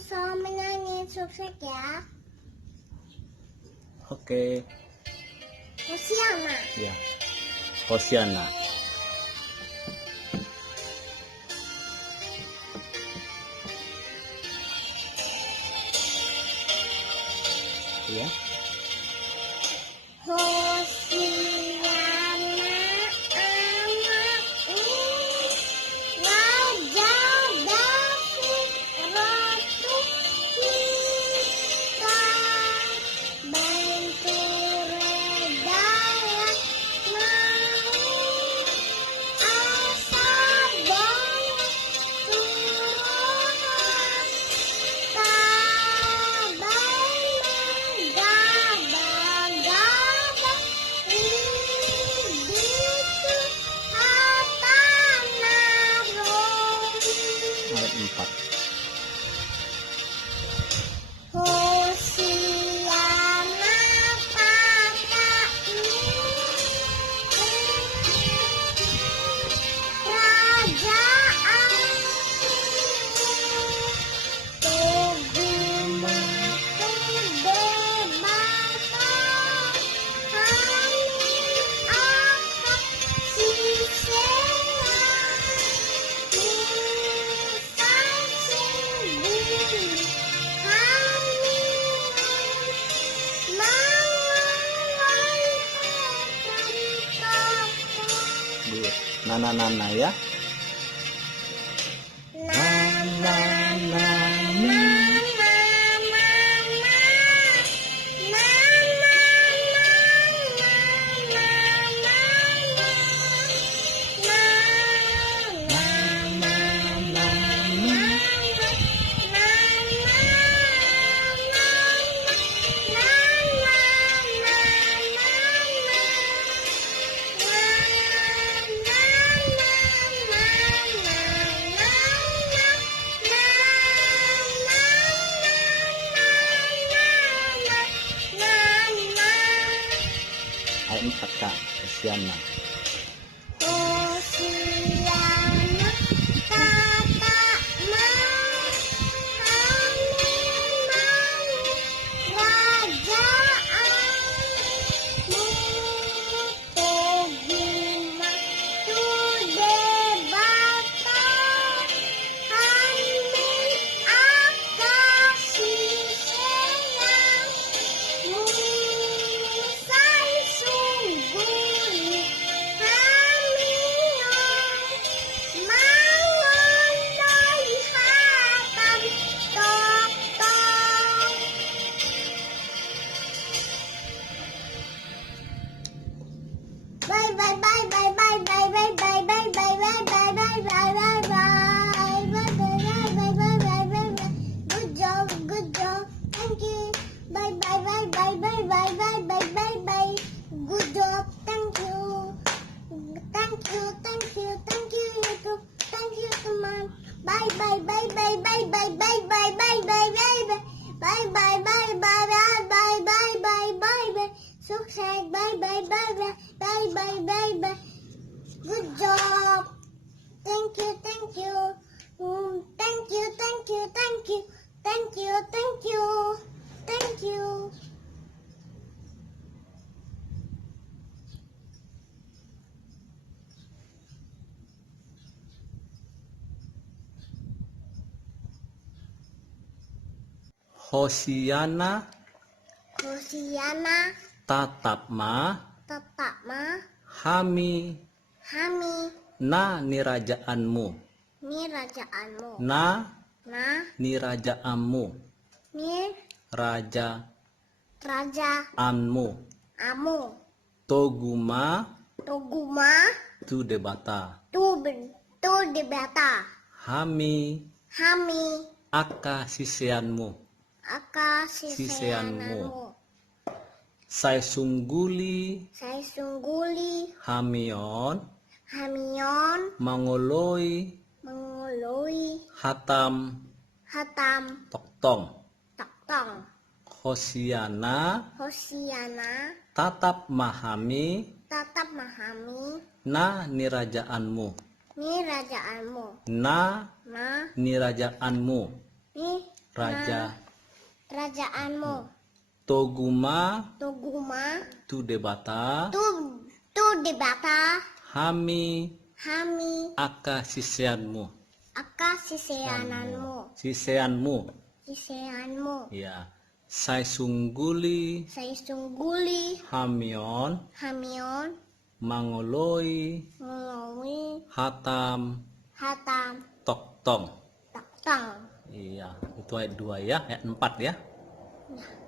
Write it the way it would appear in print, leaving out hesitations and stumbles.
Som menyanyi sukses ya. Oke. Hosiana. Ya. Hosiana. Ya. Hosiana anakku, Raja David Ratu kita, bantu redaya mau asa banyak Tuhan Ayat 4. Hosiana kakakmu, Nana ya. Ayat 4 Kak. Hosiana. Hosiana kakakmu, kerajaanmu, Togima Tudebata, Amin Akasih sayangmu, Musai sungguni kami mengandai hatam totong. Bye bye bye bye bye bye bye bye bye bye bye bye bye bye bye bye. Good job, thank you. Bye bye bye bye bye bye bye bye bye bye. Good job, thank you. Thank you YouTube. Thank you teman. Bye bye bye bye bye bye bye bye bye bye bye bye bye bye bye bye bye bye bye bye. Sukses, bye bye bye bye bye bye bye bye. Good job. Thank you. Thank you. Thank you. Hosiana Hosiana tatapma tetapma hami na nirajaanmu. Nirajaanmu. Na Nah, nirajaanmu. mir Raja raja anmu. amu. Toguma Toguma tu debata. tu debata. Hami Hami aka sisianmu. aka siseanmu. Saya sungguli hamion mangoloi hatam toktong. Hosiana tatap mahami na nirajaanmu. Na nirajaanmu. Ni Kerajaanmu. Toguma Toguma. tu debata Tu debata. hami Hami. aka siseanmu. Aka siseananmu. Siseanmu. Ya. Sai sungguli Saya sungguli. hamion Hamion. mangoloi Ngolowi. hatam Hatam. toktong. Taktang. Iya, itu ayat 2 ya, ayat 4 ya. Nah.